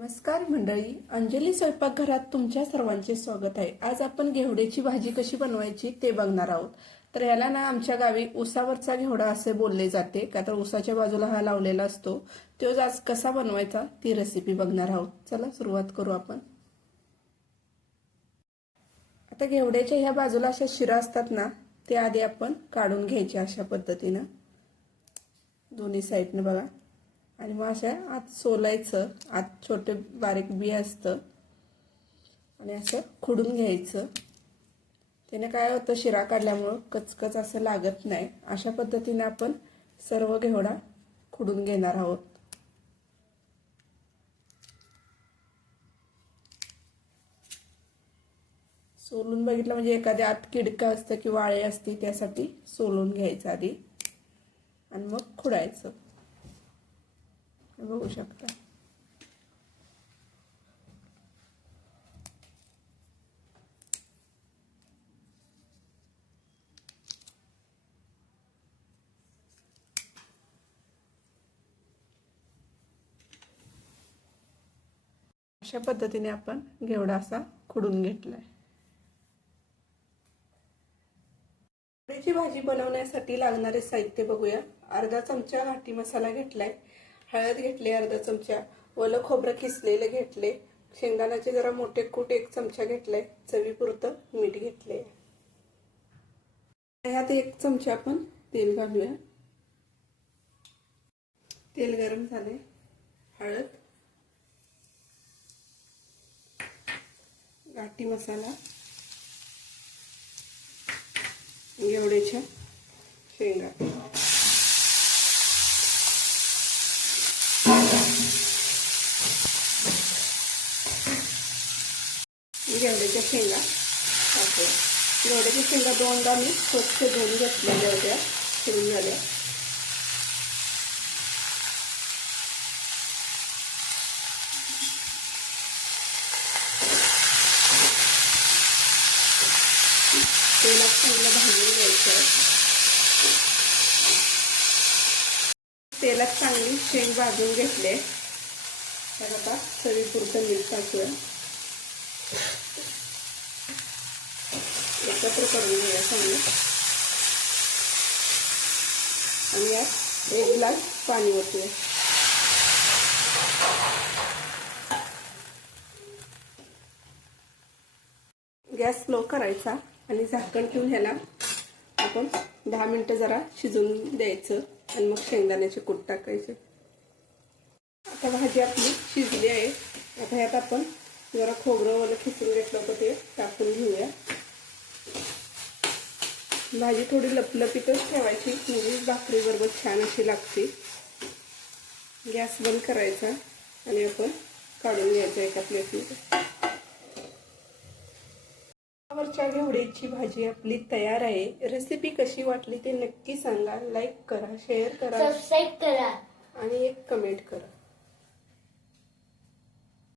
नमस्कार मंडळी, अंजली स्वयंपाकघरात तुमच्या सर्वांचे स्वागत आहे। आज आपण घेवड्याची भाजी कशी बनवायची ते बघणार आहोत। तर याला ना आमच्या गावी उसावरचा घेवडा असे बोलले जाते, का तर उसाच्या बाजूला हा लावलेला असतो। तो आज कसा बनवायचा ती रेसिपी बघणार आहोत। चला सुरुवात करू आपण। आता घेवड्याच्या ह्या बाजूला अशा शिरा असतात ना, ते आधी आपण काढून घ्यायचे अशा पद्धतीने दोन्ही साइडने बघा। आणि मग अशा आत सोलायचं, आत छोटे बारीक बी असतं आणि असं खुडून घ्यायचं। त्याने काय होतं, शिरा काढल्यामुळे कचकच असं लागत नाही। अशा पद्धतीने आपण सर्व घेवडा खुडून घेणार आहोत। सोलून बघितलं म्हणजे एखाद्या आत किडकं असतं किंवा आळे असते, त्यासाठी सोलून घ्यायचं आधी आणि मग खुडायचं। बघू शकता अशा पद्धतीने आपण घेवडा असा खुडून घेतलाय। घेवड्याची भाजी बनवण्यासाठी लागणारे साहित्य बघूया। अर्धा चमचा घाटी मसाला घेतलाय, हळद घेतली अर्धा चमचा, ओलं खोबरं किसलेलं घेतले, शेंगदाण्याचे जरा मोठे कूट 1 चमचा घेतलाय, चवीपुरतं मीठ घेतले। यात 1 चमचा आपण तेल घालूया। तेल गरम झाले, हळद, घाटी मसाला, घेवड्याच्या शेंगा, घेवड्याच्या शेंगा टाकूया। घेवड्याच्या शेंगा दोनदा मी स्वच्छ धुवून घेतलेल्या होत्या, शिजून झाल्या। तेलात चांगलं भाजून घ्यायचं। तेलात चांगली शेंग भाजून घेतले, तर आता चवीपुरतं मीठ टाकूया। एकत्र करून घेऊया चांगलं आणि यात 1 ग्लास पाणी ओतूया। गॅस स्लो करायचा आणि झाकण ठेवून ह्याला आपण 10 मिनिटं जरा शिजून द्यायचं आणि मग शेंगदाण्याचे कूट टाकायचे। आता भाजी आपली शिजली आहे। आता ह्यात आपण जरा खोबरं वगैरे खिसून घेतलं होतं ते टाकून घेऊया। भाजी थोडी लपलपीतच ठेवायची, म्हणजे भाकरी बरोबर छान अशी लागते। गॅस बंद करायचा आणि आपण काढून घ्यायचं एका प्लेटमध्ये। वरच्या घेवड्याची भाजी आपली तयार आहे। रेसिपी कशी वाटली ते नक्की सांगा, लाईक करा, शेअर करा, सबस्क्राइब करा आणि एक कमेंट करा।